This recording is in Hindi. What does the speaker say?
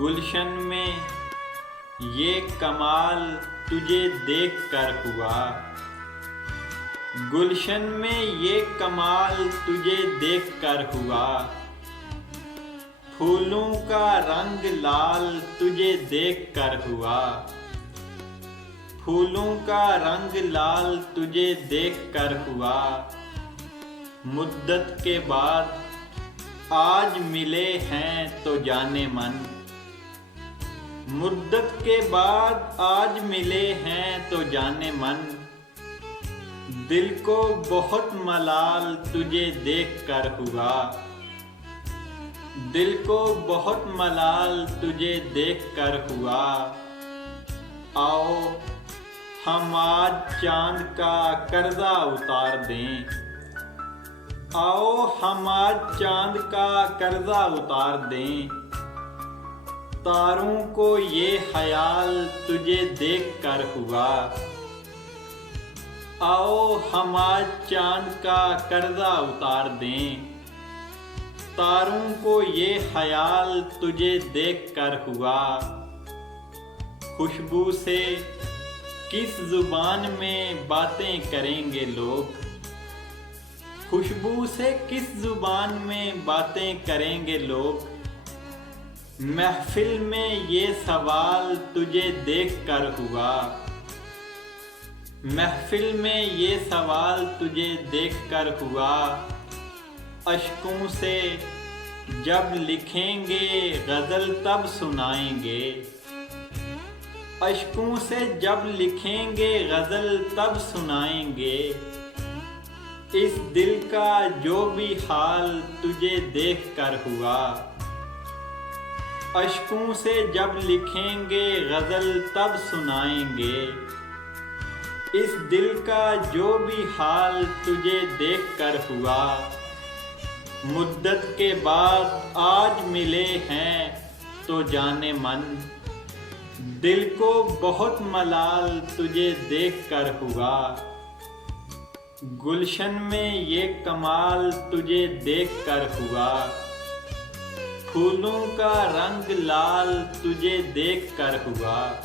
गुलशन में ये कमाल तुझे देख कर हुआ। गुलशन में ये कमाल तुझे देख कर हुआ। फूलों का रंग लाल तुझे देख कर हुआ। फूलों का रंग लाल तुझे देख कर हुआ। मुद्दत के बाद आज मिले हैं तो जाने मन। मुद्दत के बाद आज मिले हैं तो जाने मन। दिल को बहुत मलाल तुझे देख कर हुआ। दिल को बहुत मलाल तुझे देख कर हुआ। आओ हम आज चांद का कर्जा उतार दें। आओ हम आज चांद का कर्जा उतार दें। तारों को ये ख्याल तुझे देख कर हुआ। आओ हम आज चांद का कर्जा उतार दें। तारों को ये ख्याल तुझे देख कर हुआ। खुशबू से किस जुबान में बातें करेंगे लोग। खुशबू से किस जुबान में बातें करेंगे लोग। महफिल में ये सवाल तुझे देख कर हुआ। महफिल में ये सवाल तुझे देख कर हुआ। अश्कों से जब लिखेंगे गज़ल तब सुनाएंगे। अश्कों से जब लिखेंगे गज़ल तब सुनाएंगे। इस दिल का जो भी हाल तुझे देख कर हुआ। अश्कों से जब लिखेंगे गज़ल तब सुनाएंगे। इस दिल का जो भी हाल तुझे देख कर हुआ। मुद्दत के बाद आज मिले हैं तो जाने मन। दिल को बहुत मलाल तुझे देख कर हुआ। गुलशन में ये कमाल तुझे देख कर हुआ। फूलों का रंग लाल तुझे देख कर हुआ।